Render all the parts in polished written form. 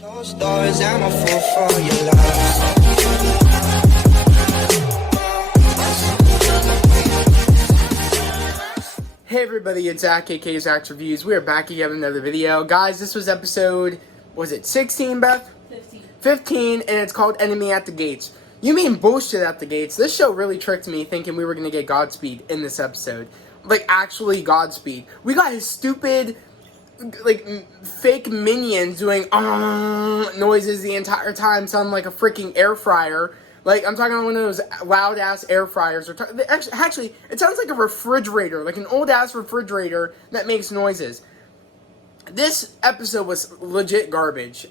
Closed doors, I'm a fool for your love. Hey everybody, it's Zach, aka Zach's Reviews. We are back again with another video. Guys, this was episode, was it 16, Beth? 15, and it's called Enemy at the Gates. You mean bullshit at the gates. This show really tricked me thinking we were going to get Godspeed in this episode. Like, actually Godspeed. We got his stupid, like, fake minions doing noises the entire time, sounding like a freaking air fryer. Like, I'm talking about one of those loud-ass air fryers. Actually, it sounds like a refrigerator, like an old-ass refrigerator that makes noises. This episode was legit garbage.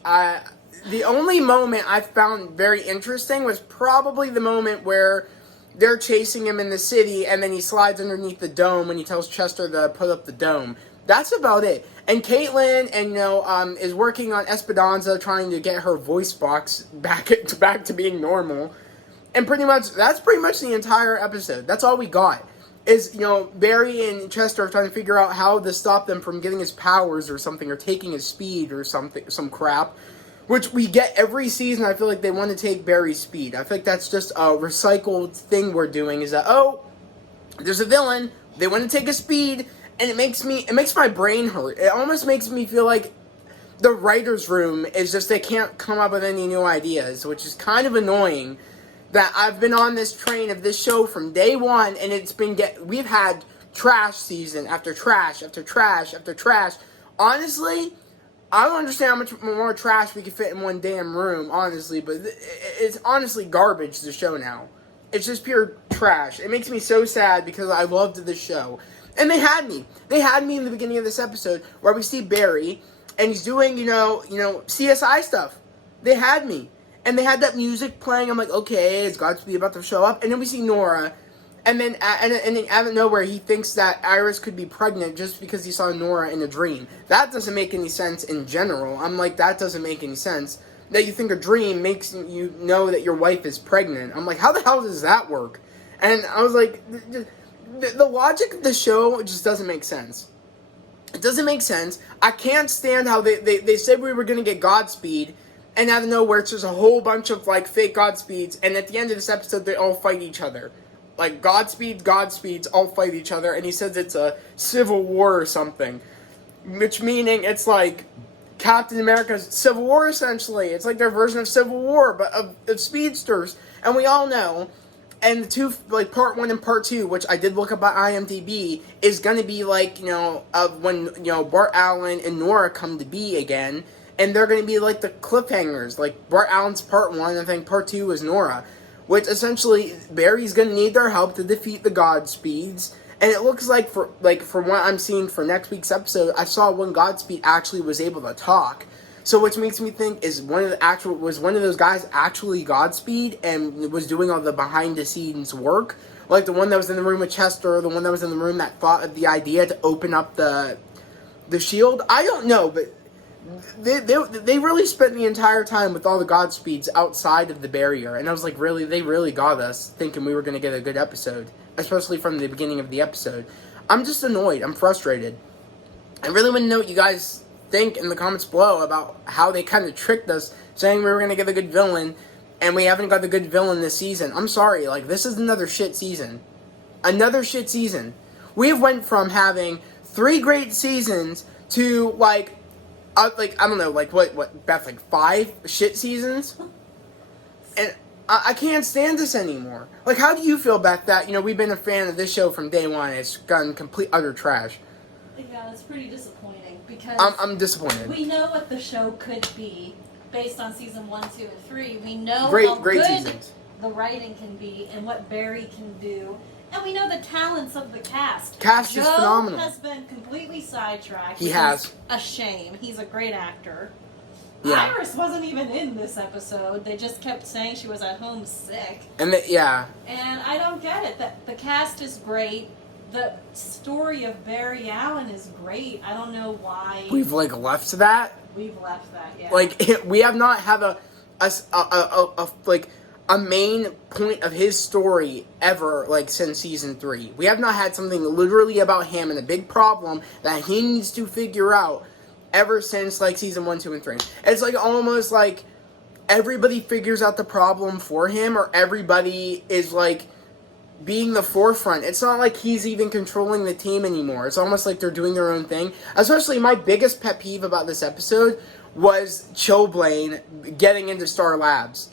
The only moment I found very interesting was probably the moment where they're chasing him in the city and then he slides underneath the dome when he tells Chester to put up the dome. That's about it. And Caitlin, is working on Esperanza, trying to get her voice box back to being normal. And that's pretty much the entire episode. That's all we got. Is, Barry and Chester are trying to figure out how to stop them from getting his powers or something, or taking his speed or something, some crap. Which we get every season. I feel like they want to take Barry's speed. I think that's just a recycled thing we're doing, is that, there's a villain, they want to take his speed, and it makes my brain hurt. It almost makes me feel like the writer's room is just, they can't come up with any new ideas, which is kind of annoying. That I've been on this train of this show from day one, and we've had trash season after trash after trash after trash. Honestly, I don't understand how much more trash we can fit in one damn room, honestly, but it's honestly garbage, the show now. It's just pure trash. It makes me so sad because I loved the show. And they had me. They had me in the beginning of this episode where we see Barry, and he's doing, CSI stuff. They had me. And they had that music playing. I'm like, okay, it's Godspeed about to show up. And then we see Nora. And then out of nowhere, he thinks that Iris could be pregnant just because he saw Nora in a dream. That doesn't make any sense in general. I'm like, that doesn't make any sense. That you think a dream makes you know that your wife is pregnant. I'm like, how the hell does that work? And I was like, the logic of the show just doesn't make sense. It doesn't make sense. I can't stand how they said we were going to get Godspeed. And out of nowhere, it's just a whole bunch of, fake Godspeeds. And at the end of this episode, they all fight each other. Like, Godspeeds all fight each other. And he says it's a civil war or something. Which meaning it's like Captain America's Civil War, essentially. It's like their version of Civil War, but of speedsters. And we all know, and the two, part 1 and part 2, which I did look up on IMDb, is going to be, of when, Bart Allen and Nora come to be again. And they're going to be the cliffhangers. Like Bart Allen's part 1, I think part 2 is Nora. Which essentially, Barry's going to need their help to defeat the Godspeeds. And it looks like, from what I'm seeing for next week's episode, I saw one Godspeed actually was able to talk. So which makes me think, was one of those guys actually Godspeed and was doing all the behind the scenes work? Like the one that was in the room with Chester, the one that was in the room that thought of the idea to open up the shield? I don't know, but They really spent the entire time with all the Godspeeds outside of the barrier, and I was like, really, they really got us thinking we were going to get a good episode, especially from the beginning of the episode. I'm just annoyed. I'm frustrated. I really want to know what you guys think in the comments below about how they kind of tricked us, saying we were going to get a good villain, and we haven't got the good villain this season. I'm sorry, this is another shit season. Another shit season. We have went from having 3 great seasons to, I don't know, what, Beth, 5 shit seasons? And I can't stand this anymore. How do you feel, Beth, that, we've been a fan of this show from day one, and it's gotten complete, utter trash? Yeah, it's pretty disappointing, because I'm disappointed. we know what the show could be based on season 1, 2, and 3. We know how Great good seasons. the writing can be and what Barry can do. And we know the talents of the cast. Cast is phenomenal. Joe has been completely sidetracked. He has. A shame. He's a great actor. Yeah. Iris wasn't even in this episode. They just kept saying she was at home sick. And yeah. And I don't get it. The cast is great. The story of Barry Allen is great. I don't know why We've left that. we've left that. Yeah. We have not had a main point of his story ever, since season 3. We have not had something literally about him and a big problem that he needs to figure out ever since like season 1, 2, and 3. It's like almost like everybody figures out the problem for him, or everybody is like being the forefront. It's not like he's even controlling the team anymore. It's almost like they're doing their own thing. Especially my biggest pet peeve about this episode was Chillblaine getting into Star Labs.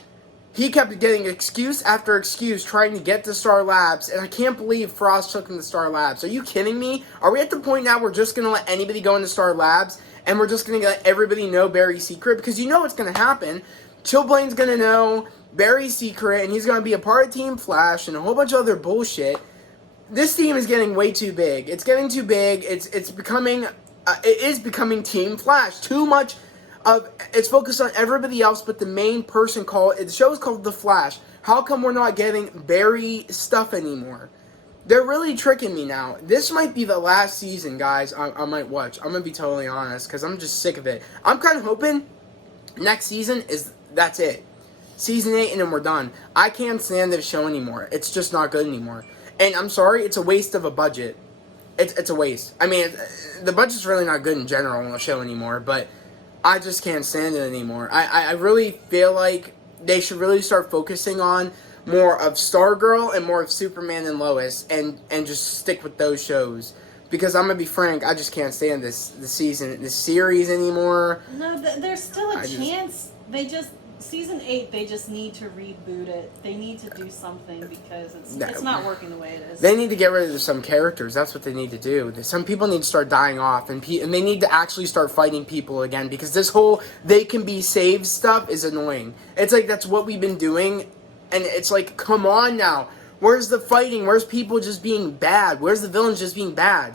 He kept getting excuse after excuse trying to get to Star Labs, and I can't believe Frost took him to Star Labs. Are you kidding me? Are we at the point now we're just going to let anybody go into Star Labs, and we're just going to let everybody know Barry's secret? Because you know what's going to happen. Chillblaine's going to know Barry's secret, and he's going to be a part of Team Flash and a whole bunch of other bullshit. This team is getting way too big. It's getting too big. It's becoming, it is becoming Team Flash. Too much of, it's focused on everybody else but the main person the show is called The Flash. How come we're not getting Barry stuff anymore? They're really tricking me now. This might be the last season, guys, I might watch. I'm going to be totally honest, because I'm just sick of it. I'm kind of hoping next season that's it. Season 8, and then we're done. I can't stand this show anymore. It's just not good anymore. And I'm sorry, it's a waste of a budget. It's a waste. I mean, the budget's really not good in general on the show anymore, but I just can't stand it anymore. I really feel like they should really start focusing on more of Stargirl and more of Superman and Lois, and just stick with those shows. Because I'm going to be frank, I just can't stand this series anymore. No, there's still a chance. Season 8, they just need to reboot it. They need to do something because it's not working the way it is. They need to get rid of some characters. That's what they need to do. Some people need to start dying off, and they need to actually start fighting people again, because this whole they can be saved stuff is annoying. It's like that's what we've been doing, and it's like, come on now. Where's the fighting? Where's people just being bad? Where's the villains just being bad?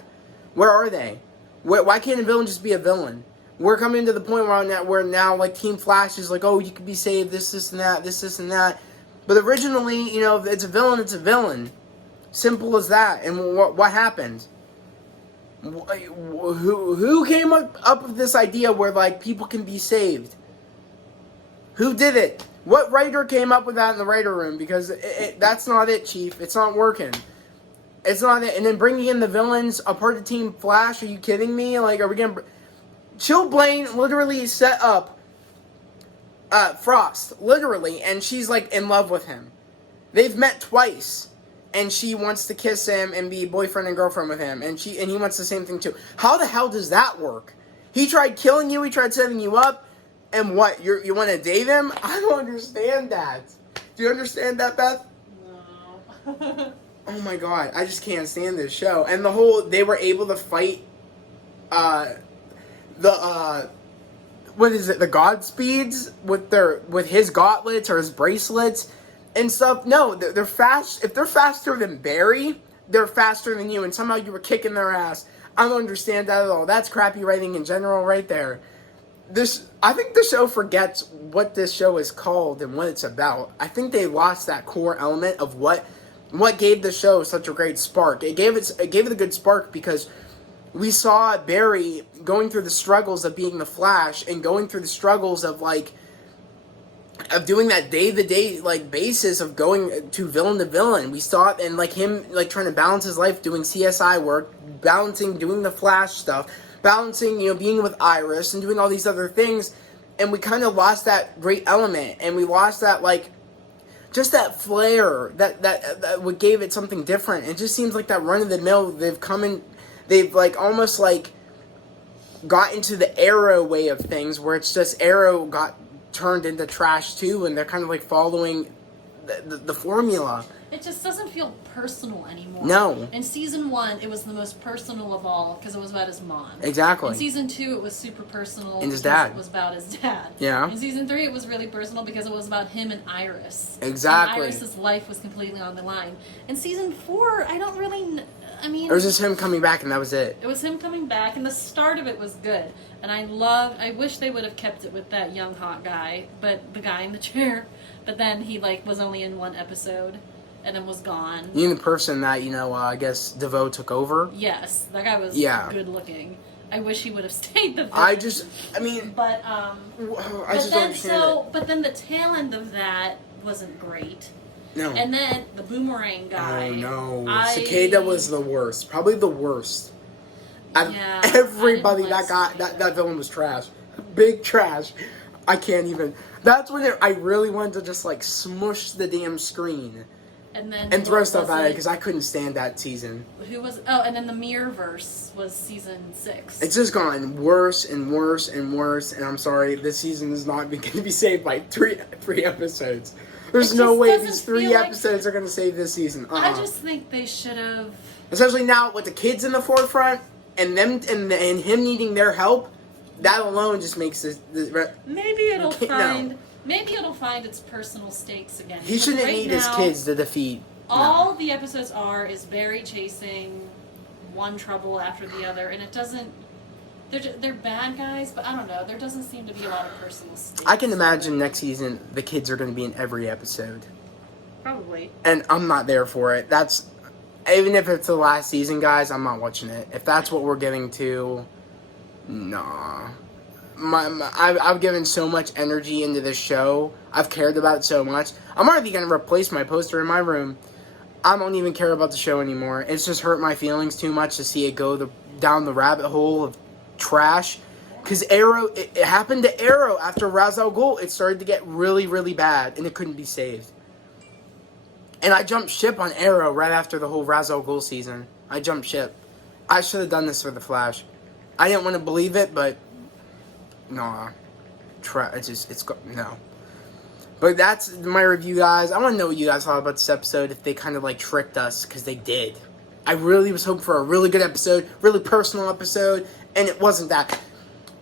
Where are they? Why can't a villain just be a villain? We're coming to the point where now like Team Flash is like, oh, you can be saved, this, and that, this, and that. But originally, you know, if it's a villain, it's a villain. Simple as that. And what happened? Who came up with this idea where, like, people can be saved? Who did it? What writer came up with that in the writer room? Because that's not it, Chief. It's not working. It's not it. And then bringing in the villains, a part of Team Flash, are you kidding me? Like, are we going to... Chillblaine literally set up Frost, literally, and she's, like, in love with him. They've met twice, and she wants to kiss him and be boyfriend and girlfriend with him, and he wants the same thing, too. How the hell does that work? He tried killing you, he tried setting you up, and what, you want to date him? I don't understand that. Do you understand that, Beth? No. Oh, my God, I just can't stand this show. And they were able to fight, what is it, the Godspeeds with his gauntlets or his bracelets and stuff. No, they're fast. If they're faster than Barry, they're faster than you, and somehow you were kicking their ass. I don't understand that at all. That's crappy writing in general right there. I think the show forgets what this show is called and what it's about. I think they lost that core element of what gave the show such a great spark. It gave it a good spark because we saw Barry going through the struggles of being the Flash and going through the struggles of doing that day-to-day basis of going to villain. We saw it, and him trying to balance his life doing CSI work, doing the Flash stuff, balancing being with Iris and doing all these other things, and we kind of lost that great element, and we lost that just that flair that what gave it something different. It just seems like that run-of-the-mill. They've almost got into the Arrow way of things, where it's just Arrow got turned into trash too, and they're kind of following the formula. It just doesn't feel personal anymore. No. In season 1, it was the most personal of all because it was about his mom. Exactly. In season 2, it was super personal and his dad. It was about his dad. Yeah. In season 3, it was really personal because it was about him and Iris. Exactly. And Iris's life was completely on the line. In season 4, I don't really. It was just him coming back, and that was it. It was him coming back, and the start of it was good. And I wish they would have kept it with that young hot guy, but the guy in the chair. But then he was only in 1 episode, and then was gone. You mean the person that I guess DeVoe took over? Yes, that guy was good looking. I wish he would have stayed the. I just don't understand it. But then the tail end of that wasn't great. No. And then the boomerang guy. Oh no, Cicada was the worst. Probably the worst. Yeah, Everybody I didn't like that villain was trash. Big trash. I can't even. That's when I really wanted to just like smush the damn screen and then and throw what stuff was at it because I couldn't stand that season. Who was? Oh, and then the Mirrorverse was season 6. It's just gone worse and worse and worse. And I'm sorry, this season is not going to be saved by three episodes. There's It no just way doesn't these 3 feel like- episodes are going to save this season. I just think they should have. Especially now with the kids in the forefront and them and him needing their help. That alone just makes this. Maybe it'll No. find. Maybe it'll find its personal stakes again. He Because shouldn't right need his now, kids to defeat. All the episodes are is Barry chasing one trouble after the other, and it doesn't. They're bad guys, but I don't know. There doesn't seem to be a lot of personal stakes. I can imagine next season the kids are going to be in every episode, Probably. and I'm not there for it. That's even if it's the last season, guys. I'm not watching it. If that's what we're getting to, nah. I've given so much energy into this show. I've cared about it so much. I'm already going to replace my poster in my room. I don't even care about the show anymore. It's just hurt my feelings too much to see it go down the rabbit hole of trash. Because Arrow, it happened to Arrow after Ra's al Ghul. It started to get really, really bad, and it couldn't be saved. And I jumped ship on Arrow right after the whole Ra's al Ghul season. I jumped ship. I should have done this for The Flash. I didn't want to believe it, but nah. No. But that's my review, guys. I want to know what you guys thought about this episode, if they kind of like tricked us, because they did. I really was hoping for a really good episode, really personal episode, and it wasn't that.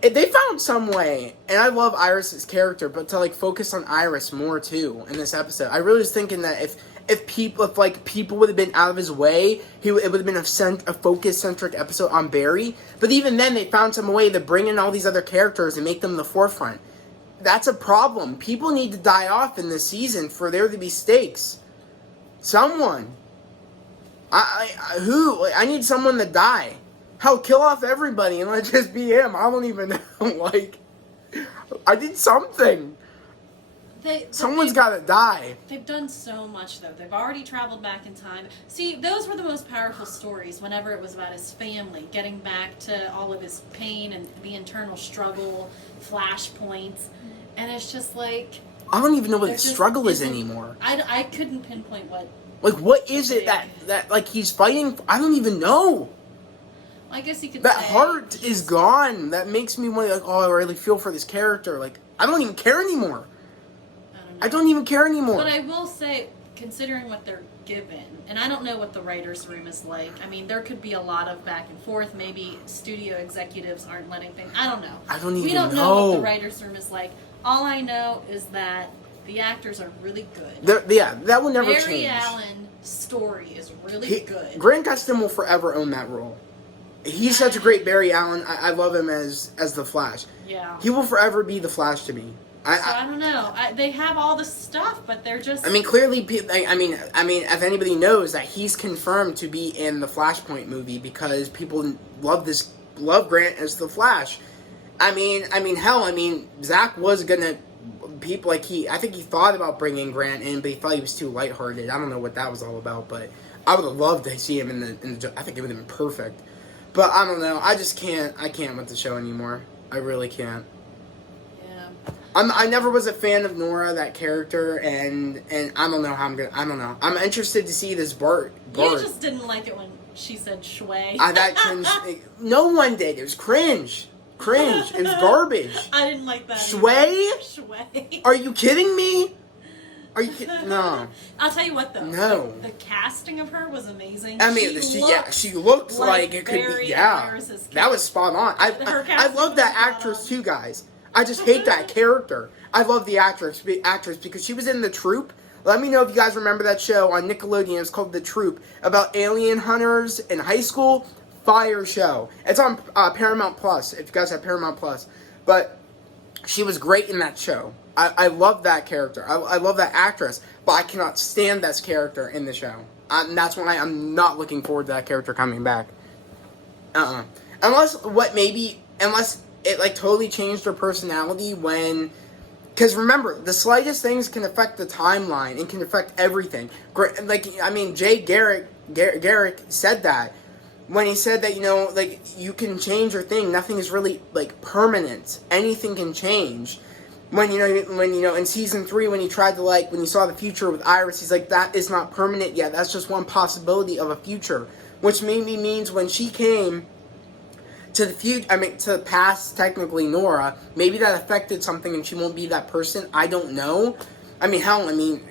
They found some way, and I love Iris's character, but to like focus on Iris more too in this episode. I really was thinking that if people would have been out of his way, it would have been a focus-centric episode on Barry. But even then, they found some way to bring in all these other characters and make them the forefront. That's a problem. People need to die off in this season for there to be stakes. Someone. I need someone to die. Hell, kill off everybody and let it just be him. I don't even know. I did something. Someone's got to die. They've done so much, though. They've already traveled back in time. See, those were the most powerful stories whenever it was about his family, getting back to all of his pain and the internal struggle, flashpoints. And it's just like... I don't even know what the struggle is anymore. I couldn't pinpoint what... What is it that he's fighting for? I don't even know. I guess you could That say heart is gone. That makes me want to, I really feel for this character. I don't even care anymore. I don't even care anymore. But I will say, considering what they're given, and I don't know what the writer's room is like. I mean, there could be a lot of back and forth. Maybe studio executives aren't letting things... I don't know. I don't even know. We don't know what the writer's room is like. All I know is that the actors are really good. That will never change. Barry Allen's story is really good. Grant Gustin will forever own that role. He's such a great Barry Allen. I love him as the Flash. Yeah. He will forever be the Flash to me. I don't know. They have all the stuff, but they're just... I mean, clearly, if anybody knows that he's confirmed to be in the Flashpoint movie because people love Grant as the Flash. I mean, Zach was gonna... I think he thought about bringing Grant in, but he thought he was too lighthearted. I don't know what that was all about, but I would have loved to see him in the I think it would have been perfect. But I don't know. I just can't. I can't with the show anymore. I really can't. Yeah. I never was a fan of Nora, that character, and I don't know how I'm gonna. I don't know. I'm interested to see this Bart. You just didn't like it when she said Shway. That cringe. No one did. It was cringe. Cringe. It was garbage. I didn't like that. Shway? Shway. Are you kidding me? Are you kidding? No. I'll tell you what, though. No. The casting of her was amazing. I mean, she looked like it could be. Yeah, that was spot on. I love that actress too, guys. I just hate that character. I love the actress because she was in The Troop. Let me know if you guys remember that show on Nickelodeon. It's called The Troop, about alien hunters in high school. Fire show. It's on Paramount Plus, if you guys have Paramount Plus. But she was great in that show. I love that character. I love that actress. But I cannot stand this character in the show. And that's why I'm not looking forward to that character coming back. Unless it totally changed her personality when... Because remember, the slightest things can affect the timeline and can affect everything. Jay Garrick said that. when he said that, you know, like, you can change your thing. Nothing is really, like, permanent. Anything can change. When in season 3, when he tried to, like, when he saw the future with Iris, he's like, that is not permanent yet. That's just one possibility of a future. Which maybe means when she came to the future, to the past, technically, Nora, maybe that affected something and she won't be that person. I don't know.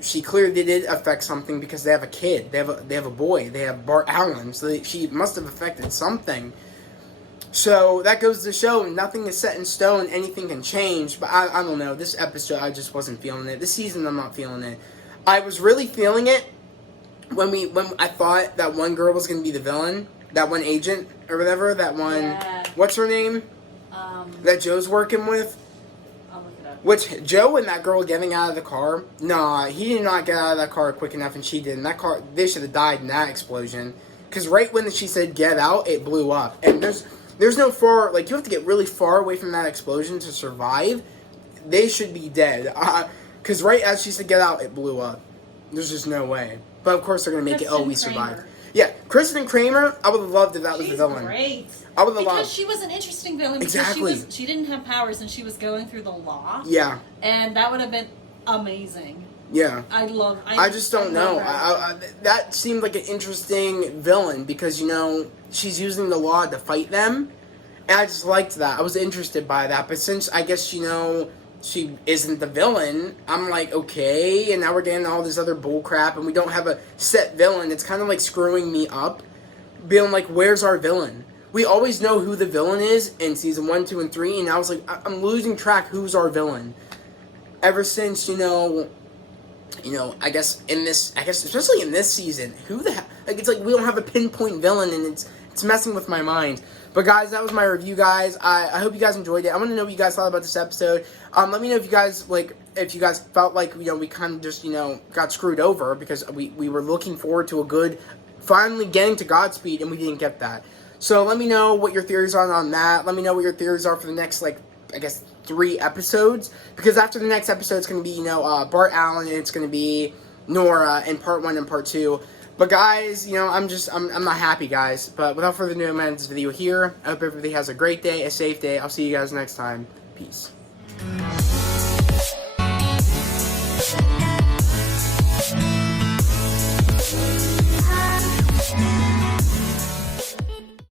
She clearly did affect something because they have a kid. They have a boy. They have Bart Allen. So she must have affected something. So that goes to show nothing is set in stone. Anything can change. But I don't know. This episode, I just wasn't feeling it. This season, I'm not feeling it. I was really feeling it when I thought that one girl was going to be the villain. That one agent or whatever. That one. Yeah. What's her name? That Joe's working with. Which, Joe and that girl getting out of the car, nah, he did not get out of that car quick enough, and she didn't. That car, they should have died in that explosion. Because right when she said get out, it blew up. And there's no far, like, you have to get really far away from that explosion to survive. They should be dead. Because right as she said get out, it blew up. There's just no way. But of course they're going to make we survived. Yeah, Kristen Kramer, I would have loved if that was the villain. Great. I would have loved. Because she was an interesting villain. Because exactly. she didn't have powers and she was going through the law. Yeah. And that would have been amazing. Yeah. I just don't know. That seemed like an interesting villain because, you know, she's using the law to fight them. And I just liked that. I was interested by that. But since, I guess, you know, she isn't the villain, I'm like, okay. And now we're getting all this other bull crap and we don't have a set villain. It's kind of like screwing me up. Being like, where's our villain? We always know who the villain is in season 1, 2, and 3. And I was like, I'm losing track who's our villain. Ever since, you know, I guess especially in this season, who the heck, like, it's like we don't have a pinpoint villain and it's messing with my mind. But guys, that was my review, guys. I hope you guys enjoyed it. I want to know what you guys thought about this episode. Let me know if you guys felt like, you know, we kind of just, you know, got screwed over because we were looking forward to a good, finally getting to Godspeed and we didn't get that. So let me know what your theories are on that. Let me know what your theories are for the next, like, I guess 3 episodes, because after the next episode it's going to be, you know, Bart Allen, and it's going to be Nora in part 1 and part 2. But guys, you know, I'm not happy, guys. But without further ado, I'm going to end this video here. I hope everybody has a great day, a safe day. I'll see you guys next time. Peace.